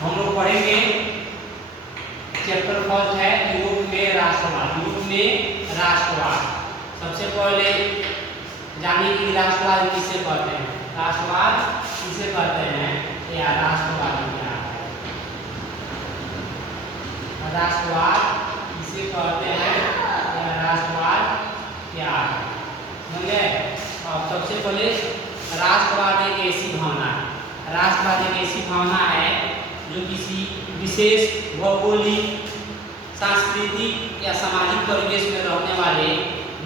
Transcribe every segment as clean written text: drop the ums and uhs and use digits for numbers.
हम लोग पढ़ेंगे चैप्टर फर्स्ट है यूरोप में राष्ट्रवाद। यूरोप में राष्ट्रवाद सबसे पहले जानिए कि राष्ट्रवाद किसे कहते हैं। राष्ट्रवाद किसे कहते हैं या राष्ट्रवाद क्या है। राष्ट्रवाद किसे कहते हैं या राष्ट्रवाद क्या है। समझे। अब सबसे पहले राष्ट्रवाद एक ऐसी भावना है। राष्ट्रवाद एक ऐसी भावना है जो किसी विशेष भौगोलिक सांस्कृतिक या सामाजिक परिवेश में रहने वाले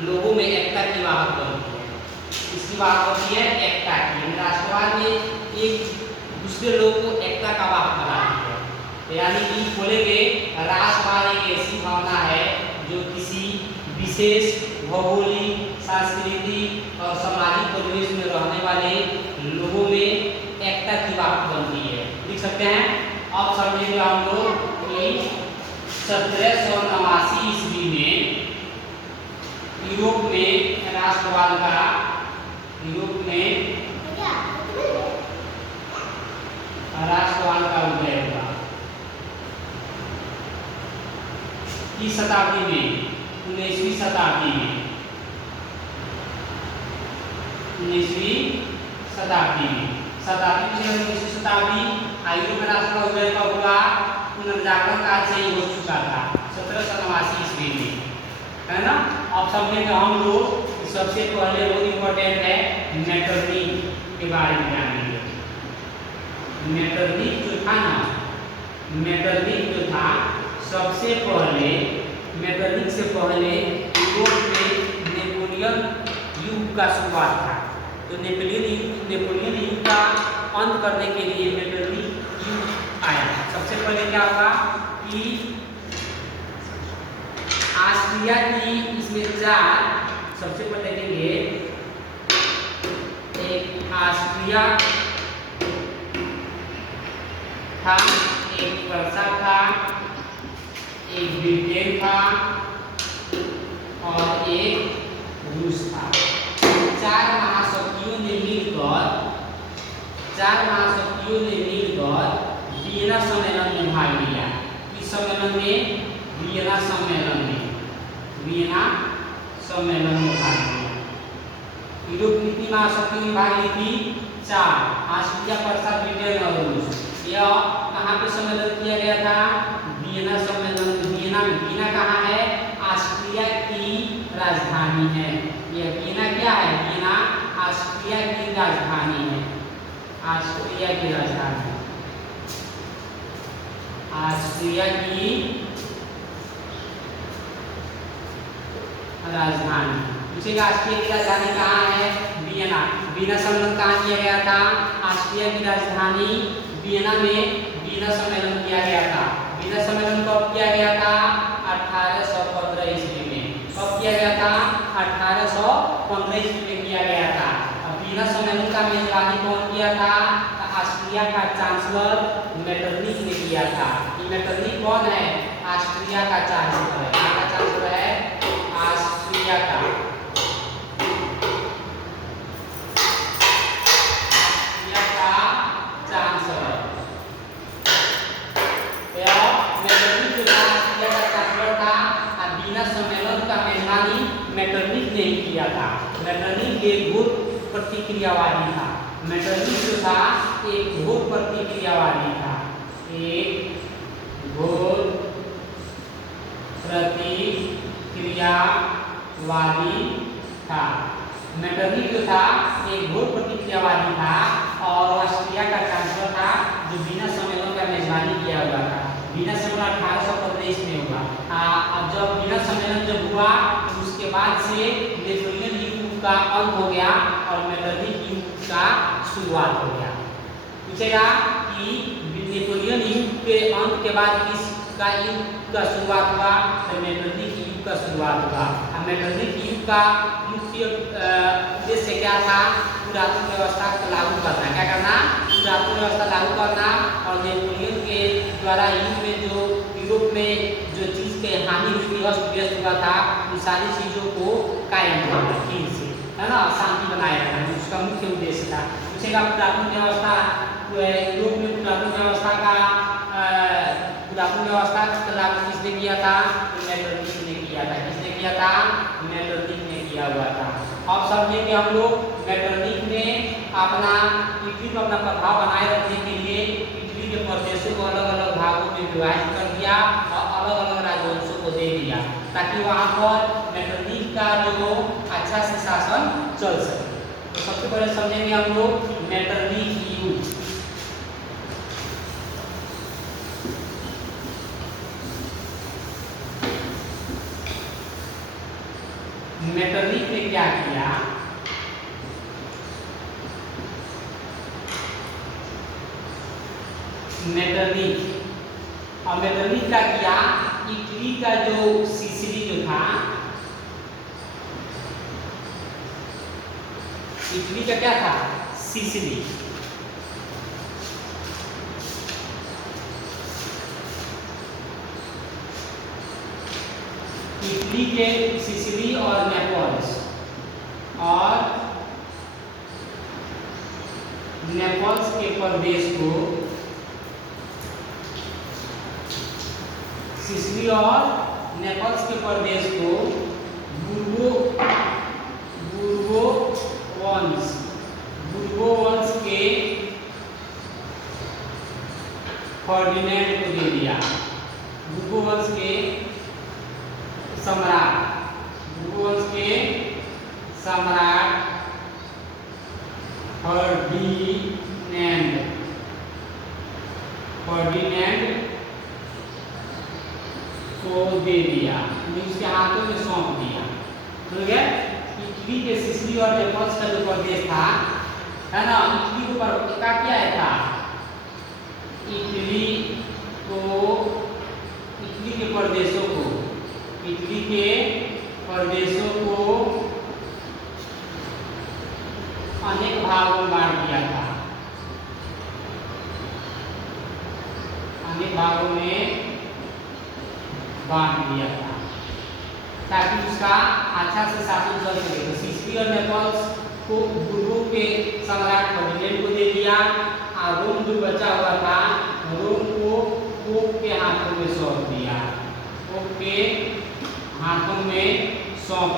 लोगों में एकता की वाहक बनती है। इसकी वाहक होती है एकता की। राष्ट्रवाद में एक दूसरे लोग को एकता का वाहक बनाती है। यानी कि बोलेंगे राष्ट्रवाद एक ऐसी भावना है जो किसी विशेष भौगोलिक सांस्कृतिक और सामाजिक परिवेश में रहने वाले लोगों में एकता की वाहक बनती है। लिख सकते हैं। अब समझेंगे हम लोग कि 1789 ईस्वी में यूरोप में राष्ट्रवाद का उदय हुआ। किस शताब्दी में? 19वीं शताब्दी में। 19वीं शताब्दी में। यूरोप में राष्ट्र उदय का हुआ पुनर्जागरण काल से ही हो चुका था 1789 ईस्वी में, है ना। अब समझेंगे हम लोग सबसे पहले वो इम्पोर्टेंट है मेटरनिक के बारे में जानेंगे। मेटरनिक जो था ना, मेटरनिक जो था सबसे पहले, मेटरनिक से पहले यूरोप में नेपोलियन युग का शुरुआत था। तो नेपोलियन युग का अंत करने के लिए मेटरनिक युग आया। सबसे पहले क्या हुआ कि ऑस्ट्रिया की इसमें चार, सबसे पहले देखेंगे एक ऑस्ट्रिया था, एक फ्रांस था, एक ब्रिटेन था और एक रूस था। चार महाशक्तियों ने मिलकर वियना सम्मेलन में भाग लिया। इस सम्मेलन में वियना सम्मेलन में भाग लिया। यूरोप की कितनी महाशक्तियों ने भाग ली थी? चार, ऑस्ट्रिया, फ्रांस, ब्रिटेन और रूस। यह कहाँ पे सम्मेलन किया गया था? वियना सम्मेलन। वियना कहाँ है? ऑस्ट्रिया की राजधानी है। यह वियना क्या है? वियना ऑस्ट्रिया की राजधानी है। ऑस्ट्रिया की राजधानी पूछेगा ऑस्ट्रिया की राजधानी कहाँ है? वियना। वियना सम्मेलन कहाँ किया गया था? ऑस्ट्रिया की राजधानी वियना में वियना सम्मेलन किया गया था। वियना सम्मेलन कब किया गया था? 1815 ईस्वी में। कब किया गया था? 1815 ईस्वी में किया गया था। अब वियना सम्मेलन का मेजबानी कौन किया था? ऑस्ट्रिया का चांसलर मेटरनिक ने किया था। ये मेटरनिक कौन है? ऑस्ट्रिया का चांसलर है। कहाँ का चांसलर है? ऑस्ट्रिया का। मेटरनिक ने किया था। मेटरनिक एक घोर प्रतिक्रियावादी था। मेटरनिक जो था एक घोर प्रतिक्रियावादी था। एक घोर प्रतिक्रियावादी था। मेटरनिक जो था एक घोर प्रतिक्रियावादी था और ऑस्ट्रिया का चांसलर था जो वियना सम्मेलन का मेजबानी किया हुआ था। वियना सम्मेलन 1815 में हुआ। अब जब वियना सम्मेलन जब हुआ तो उसके बाद से नेपोलियन युग का अंत हो गया और मेटरनिक युग का शुरुआत हो गया। पूछेगा कि नेपोलियन युग के अंत के बाद किसका युग का शुरुआत हुआ? तो मेटरनिक युग का शुरुआत हुआ। अब मेटरनिक युग का मुख्य उद्देश्य क्या था? पुरातन व्यवस्था को लागू करना। क्या करना? पुरातन व्यवस्था लागू करना और नेपोलियन के द्वारा युग में जो यूरोप में जो चीज़ के हानि हुई, व्यस्त हुआ था, उन सारी चीज़ों को कायम करना, फिर से, है ना, शांति बनाए रखना, उसका मुख्य उद्देश्य था। पूछेगा पुरातन व्यवस्था यूरोप में पुरातन व्यवस्था का व्यवस्था लागू किसने किया था? मेटरनिक ने किया था। किसने किया था? मेटरनिक ने किया हुआ था। अब समझेंगे हम लोग मेटरनिक ने अपना इटली पर अपना प्रभाव बनाए रखने के लिए इटली के प्रदेशों को अलग अलग भागों में विभाजित कर दिया और अलग अलग राजवंशों को दे दिया ताकि वहां पर मेटरनिक का जो अच्छा से शासन चल सके। तो सबसे पहले समझेंगे हम लोग मेटरनिक युग। मेटरनिक ने क्या किया? मेटरनिक और मेटरनिक का किया इटली का जो सिसिली जो था, इटली का क्या था? सिसिली। इटली के सिसिली और नेपल्स के प्रदेश को, सिसिली और नेपल्स के प्रदेश को बुर्गो वंश के फर्डिनेंड को दे दिया। बुर्गो वंश के सम्राट फर्डिनेंड को दे दिया, उसके हाथों में सौंप दिया। ठीक है? इटली के सिसिली और नेपल्स का जो प्रदेश था, है ना, इटली को क्या किया था? इटली के प्रदेशों को अनेक भागों में बांट दिया था। ताकि उसका अच्छा से शासन चल सके। तो सिसिली और नेपल्स को बुर्गो के सम्राट फर्डिनेंड को दे दिया और रोम जो बचा हुआ था, रोम को पोप के हाथों में सौंप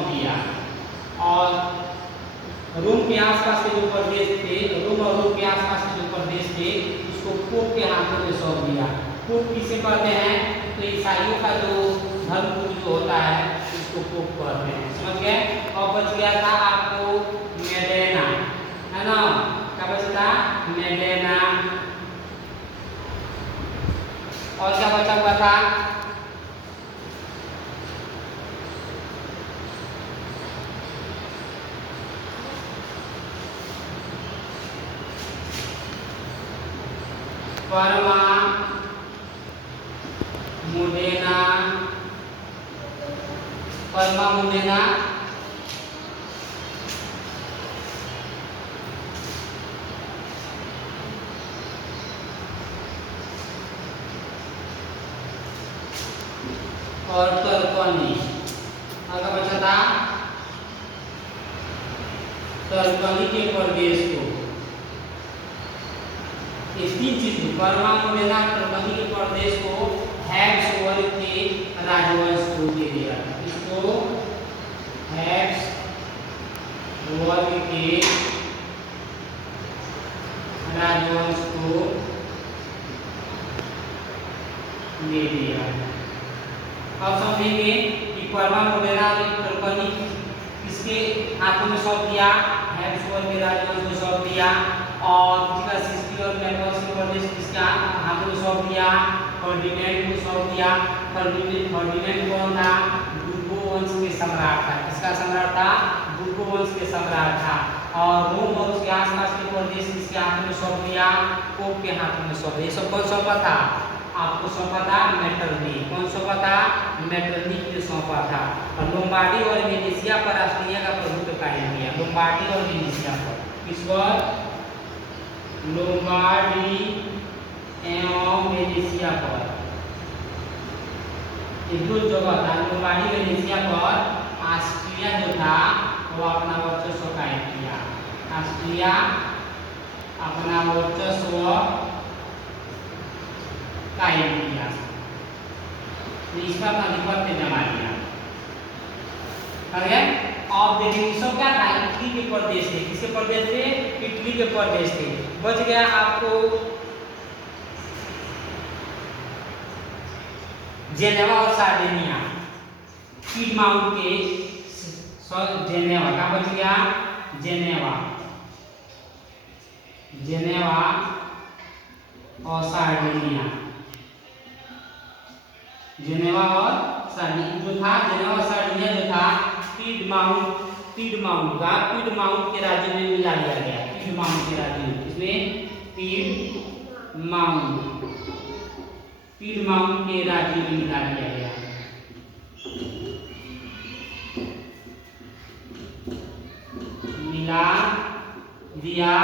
दिया। और रोम के आसपास के जो प्रदेश थे, उसको पोप के हाथों में सौंप दिया। पोप किसे कहते हैं? तो ईसाइयों का जो धर्म जो होता है उसको पोप कहते हैं। समझ गए? और बच गया था आपको मेडेना, है ना? क्या बचता? मेडेना। और क्या बचा हुआ था? परमा मुंडेना और तरकनी। अगर बचा था तरकनी के प्रदेश को, इस तीन चीज परमा मुंडेना तरकनी के प्रदेश को हैब्सबर्ग के राजवंश को दे दिया। इसको हैब्सबर्ग के राजवंश को दे दिया। अब समझेंगे कि परमा मुंडेना तरकनी किसके हाथों में सौंप दिया? हैब्सबर्ग के राजवंश को सौंप दिया। और सिसिली और नेपल्स के प्रदेश किसके हाथों में सौंप दिया? फर्डिनेंड को सौंप दिया। फर्डिनेंड कौन था? बुर्गो वंश के सम्राट था। किसका सम्राट था? बुर्गो वंश के सम्राट था। और रोम और उसके आसपास के प्रदेश किसके हाथों में सौंप दिया? पोप के हाथों में सौंप दिया। सब कौन सौंपा था? आपको सौंपा था मेटरनिक। कौन सौंपा था? मेटरनिक ने सौंपा था। और लोम्बार्डी और वेनेशिया पर ऑस्ट्रिया का प्रभुत्व कायम किया। लोम्बार्डी और वेनेशिया पर, किस पर? लोम्बार्डी एवं वेनेशिया पर। एक दो जगह था लोम्बार्डी वेनेशिया पर। ऑस्ट्रिया जो था वो अपना वर्चस्व कायम किया। ऑस्ट्रिया अपना वर्चस्व कायम किया। तो इसमें अपना अधिपत्य जमा लिया। अब देखिए सब क्या था, इटली के प्रदेश थे। किसके प्रदेश थे? इटली के प्रदेश थे। बच गया आपको जेनेवा और सार्डिनिया। पीडमाउंट के जेनेवा का बच गया, जेनेवा, जेनेवा और सार्डिनिया। जेनेवा और सार्डिनिया जो था, जेनेवा और सार्डिनिया जो था पीडमाउंट का पीडमाउंट के राज्य में मिला दिया गया। पीडमाउंट के राज्य में, इसमें पीडमाउंट के राज्य में मिला दिया गया। मिला दिया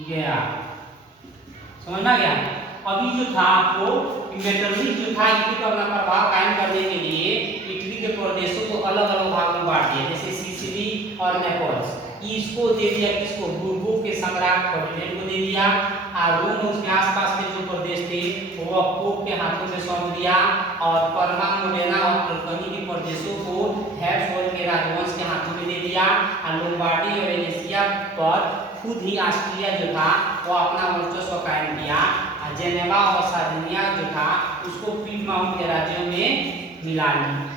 गया, समझ में आ गया। अभी जो था आपको मेटरनिक जो था, इटली पर अपना प्रभाव कायम करने के लिए इटली के प्रदेशों को अलग अलग भाग में बांट दिया, जैसे सिसिली और नेपल्स। इसको दे दिया किसको? बुर्गो के सम्राट फर्डिनेंड को दे दिया। और रोम उसके आसपास के जो प्रदेश थे वो पोप के हाथों में सौंप दिया। और पर्मा, मोडेना और टर्कनी के प्रदेशों को हैब्सबर्ग के राजवंश के हाथों में दे दिया। और लोम्बार्डी और वेनेसिया पर खुद ही ऑस्ट्रिया जो था वो अपना वर्चस्व कायम किया। जेनेवा और सार्डिनिया जो था उसको पीडमाउंट के राज्यों में मिला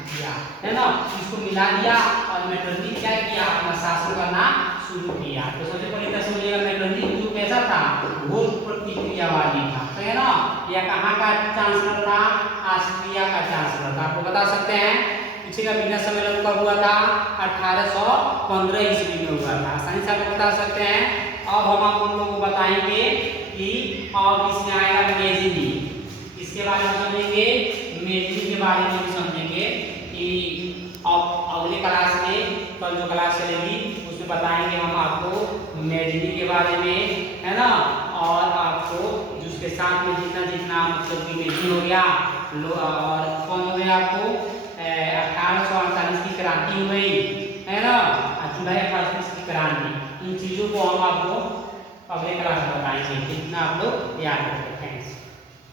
दिया, है ना। इसको मिला दिया और मेटरनिक क्या किया? अपना शासन करना शुरू किया। तो सबसे पहले क्या समझिएगा, मेटरनिक जो कैसा था? घोर प्रतिक्रियावादी था, है ना। यह कहाँ का चांसलर था? ऑस्ट्रिया का चांसलर था। आपको बता सकते हैं पीछे का वीनस सम्मेलन कब हुआ था? 1815 ईस्वी में हुआ था। आसानी से आप बता सकते हैं। अब हम आप लोगों को बताएंगे कि अब इसमें आएगा मेजिनी। इसके बारे में समझेंगे, मेजिनी के बारे में भी समझेंगे कि अब अगले क्लास में, कल जो क्लास चलेगी उसमें बताएंगे हम आपको मेजिनी के बारे में, है ना। और आपको जिसके साथ में जितना मतलब कि मेजिनी हो गया और कौन हो गया, आपको 1848 की क्रांति हुई, है ना। जुलाई 1848 की क्रांति। इन चीजों को हम आपको अगले क्लास में बताएंगे, जितना आप लोग याद रखें। थैंक्स।